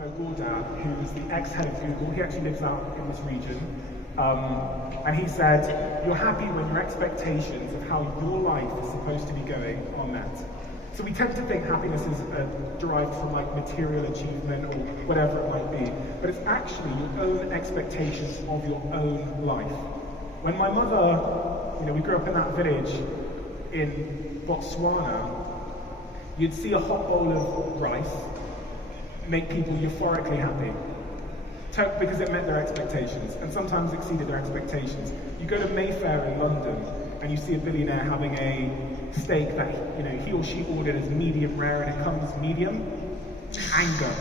who's the ex-head of Google. He actually lives out in this region. And he said, you're happy when your expectations of how your life is supposed to be going are met. So we tend to think happiness is derived from like material achievement or whatever it might be, but it's actually your own expectations of your own life. When my mother, we grew up in that village in Botswana, you'd see a hot bowl of rice make people euphorically happy. Because it met their expectations, and sometimes exceeded their expectations. You go to Mayfair in London, and you see a billionaire having a steak that he or she ordered as medium rare, and it comes medium. Anger.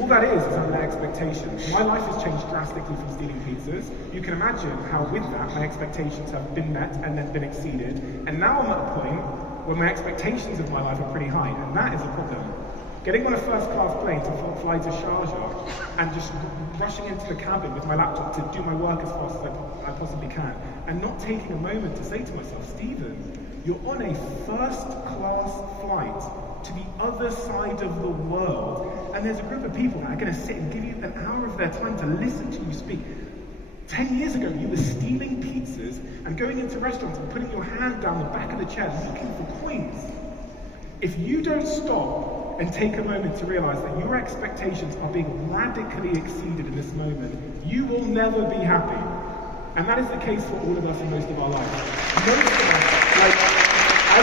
All that is under their expectations. My life has changed drastically from stealing pizzas. You can imagine how with that, my expectations have been met and then been exceeded. And now I'm at a point where my expectations of my life are pretty high, and that is a problem. Getting on a first-class plane to fly to Sharjah and just rushing into the cabin with my laptop to do my work as fast as I possibly can, and not taking a moment to say to myself, Stephen, you're on a first-class flight to the other side of the world, and there's a group of people that are going to sit and give you an hour of their time to listen to you speak. 10 years ago, you were stealing pizzas and going into restaurants and putting your hand down the back of the chair looking for coins. If you don't stop and take a moment to realize that your expectations are being radically exceeded in this moment, you will never be happy. And that is the case for all of us in most of our lives. Most of us, I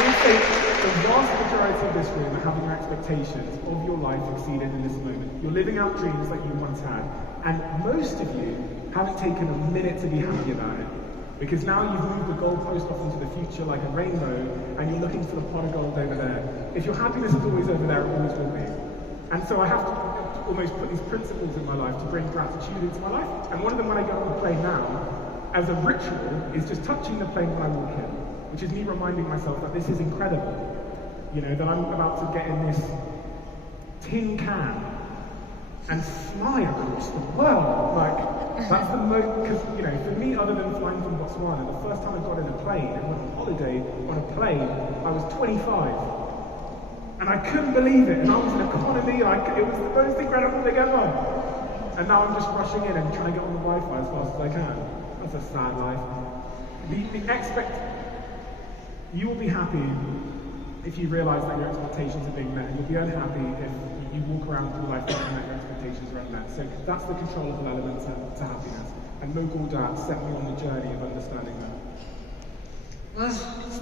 would say the vast majority of this room are having your expectations of your life exceeded in this moment. You're living out dreams that you once had. And most of you haven't taken a minute to be happy about it. Because now you've moved the goalpost off into the future like a rainbow, and you're looking for the pot of gold over there. If your happiness is always over there, it always will be. And so I have to almost put these principles in my life to bring gratitude into my life. And one of them when I get on the plane now, as a ritual, is just touching the plane when I walk in, which is me reminding myself that this is incredible. That I'm about to get in this tin can and fly across the world. That's the most, because, for me, other than flying from Botswana, the first time I got in a plane and went on holiday on a plane, I was 25. And I couldn't believe it, and I was in economy, it was the most incredible thing ever. And now I'm just rushing in and trying to get on the Wi-Fi as fast as I can. That's a sad life. You will be happy if you realize that your expectations are being met, and you'll be unhappy if you walk around through life thinking that your expectations are unmet. So that's the controllable element to happiness. And Mogul Dad set me on the journey of understanding that.